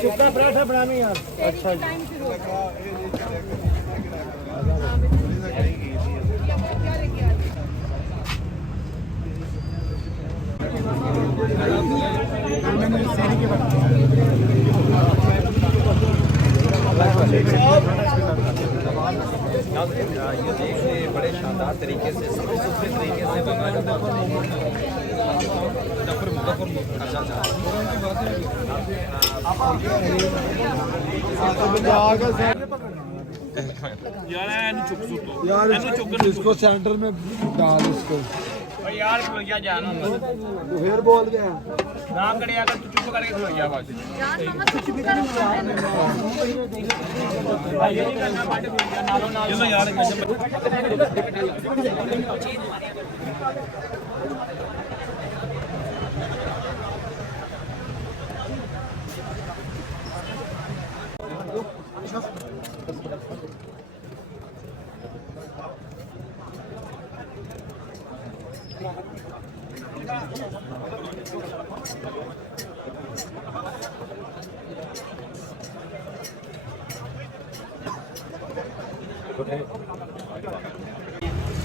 कितना पराठा बनानी यार। अच्छा जी ये देखिए बड़े शानदार तरीके से सूखे तरीके से बना यार इसको सेंटर में डाल इसको यार खलोइया जाना तो फिर बोल गया ना करे अगर तू चुप करके खलोइया बस भाई ये नहीं करना बाटे खलोइया नालो नाल ये यार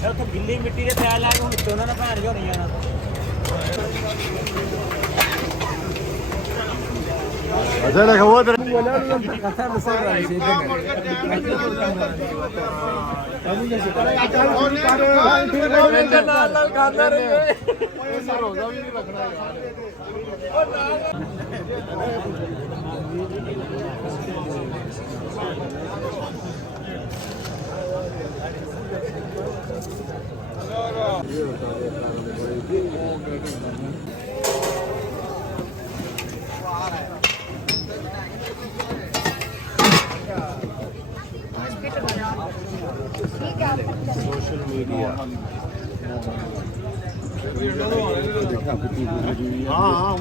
यार तो गिल्ली मिट्टी के ख्याल आ गए तो ना भैन जो नहीं आना अच्छा देखो वो सोशल मीडिया हाँ